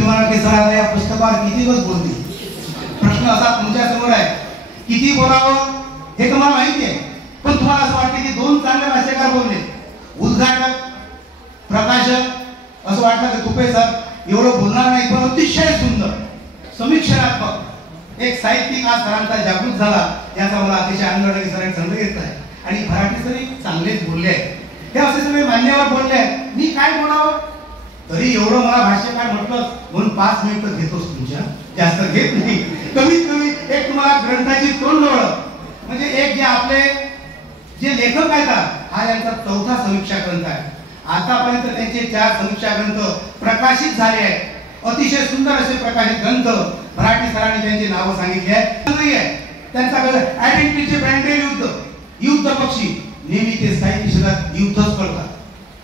भीमानाके सरांना या पुस्तकावर किती दिवस बोलतील? प्रश्न असा तुमच्या समोर आहे, किती बोलावं हे तुम्हाला माहिती आहे, पण तुम्हाला असं वाटतं की दोन चांगले भाष्यकार बोलले, उद्घाटक, प्रकाशक, असं वाटलं की तुपे सर एवढं बोलणार नाही, पण अतिशय सुंदर समीक्षणात्मक एक साहित्यिक आज सरांचा जागृत झाला, याचा मला अतिशय आनंद आहे की सरांनी संधी घेतला आहे. आणि मराठी सरी चांगलेच बोलले आहेत, हे असे सगळे मान्यवर बोलले आहेत. मी काय बोलावं, तरी एवढं मला भाष्य काय म्हटलं म्हणून 5 मिनिटं घेतोच तुमच्या, जास्त घेत नाही. कमीत कमी एक तुम्हाला ग्रंथाची तोंड ओळख, म्हणजे एक जे आपले जे लेखक आहेत, हा यांचा 4था समीक्षा ग्रंथ आहे. आतापर्यंत त्यांचे 4 समीक्षा ग्रंथ प्रकाशित झाले आहेत. अतिशय सुंदर असे प्रकाशित ग्रंथ मराठी सरांनी त्यांची नावं सांगितली आहेत. त्यांचा आयडेंटिटीचे ब्रँडेड युद्ध, युद्ध पक्षी, नेहमी ते साहित्य क्षेत्रात युद्धच करतात.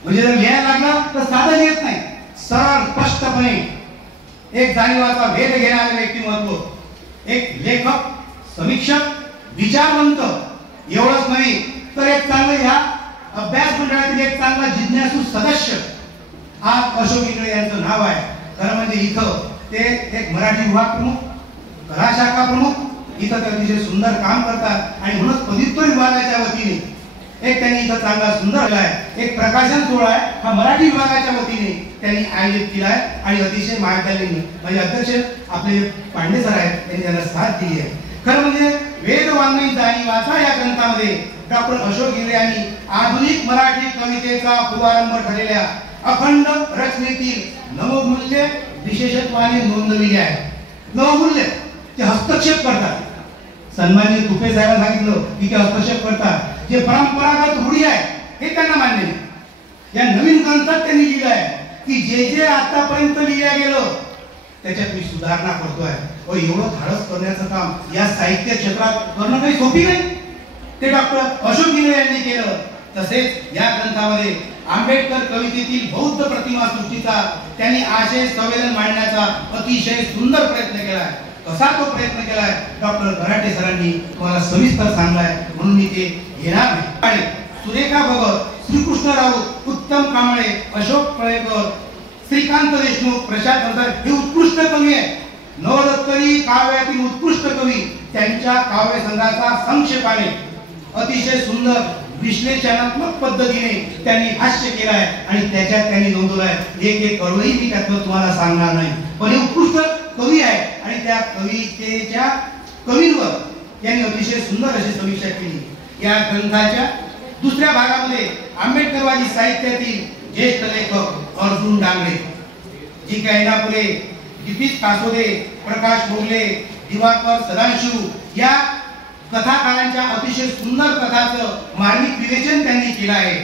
म्हणजे जर लिहायला लागलं तर साधं लिहित नाही, सरळ स्पष्टपणे एक जाणीवाचा भेद घेणारे व्यक्तिमत्व, एक लेखक, समीक्षक, विचारवंत, एवढंच नाही तर एक चांगलं ह्या अभ्यास मंडळातील एक चांगला जिज्ञासू सदस्य आज अशोक इंगळे यांचं नाव आहे. खरं म्हणजे इथं ते एक मराठी विभाग प्रमुख, कला शाखा प्रमुख, इथं ते अतिशय सुंदर काम करतात. आणि म्हणून पदव्युत्तर विभागाच्या वतीने एक त्यांनी इथं चांगला सुंदर केला आहे, एक प्रकाशन सोहळा आहे हा मराठी विभागाच्या वतीने त्यांनी आयोजित केला आहे. आणि अतिशय महाविद्यालयाने म्हणजे अध्यक्ष आपले पांडे सर आहेत, त्यांनी त्याला साथ दिली आहे. खरं म्हणजे वेद वाङ्मयी जाणीवाचा या ग्रंथामध्ये डॉक्टर अशोक इंगळे यांनी आधुनिक मराठी कवितेचा शुभारंभ ठरलेल्या अखंड रचनेतील नवमूल्य विशेषत्वाने नोंदविले आहे. नवमूल्य ते हस्तक्षेप करतात, सन्माननीय तुपे साहेबांनी सांगितलं की ते हस्तक्षेप करतात. जे परंपरागत रूढी आहे हे त्यांना मान्य नाही. या नवीन ग्रंथात त्यांनी लिहिलं आहे की जे जे आतापर्यंत लिहिलं गेलं त्याच्यात मी सुधारणा करतोय. एवढं धाडस करण्याचं काम या साहित्य क्षेत्रात करणं काही सोपी नाही, ते डॉक्टर अशोक इंगळे यांनी केलं. तसेच या ग्रंथामध्ये आंबेडकर कवितेतील बौद्ध प्रतिमा सृष्टीचा त्यांनी आशय संवेदन मांडण्याचा अतिशय सुंदर प्रयत्न केला आहे. कसा तो प्रयत्न केलाय डॉक्टर मराठे सरांनी तुम्हाला सविस्तर सांगलाय, म्हणून मी ते घेणार नाही. सुरेखा भगत, श्रीकृष्ण राऊत, उत्तम कांबळे, अशोक कळेकर, श्रीकांत देशमुख, प्रशांत हरदार हे उत्कृष्ट कवी आहेत. नवदत्तरी काव्यातील उत्कृष्ट कवी, त्यांच्या काव्य संघाचा संक्षेपाने अतिशय सुंदर विश्लेषणात्मक पद्धतीने त्यांनी भाष्य केलं आहे आणि त्याच्यात त्यांनी नोंदवलं आहे. एक कळवही मी त्यातलं तुम्हाला सांगणार नाही, पण हे उत्कृष्ट कवी आहे. आणि त्या कवितेच्या कवींवर यांनी अतिशय सुंदर अशी समीक्षा केली. या ग्रंथाच्या दुसऱ्या भागामध्ये आंबेडकरवादी साहित्यातील ज्येष्ठ लेखक अर्जुन डांगरे, जी कैनापुरे, दीपित कासोदे, प्रकाश मोगले, दिवाकर सदाशिव या कथाकारांच्या अतिशय सुंदर कथाचं मार्मिक विवेचन त्यांनी केलं आहे.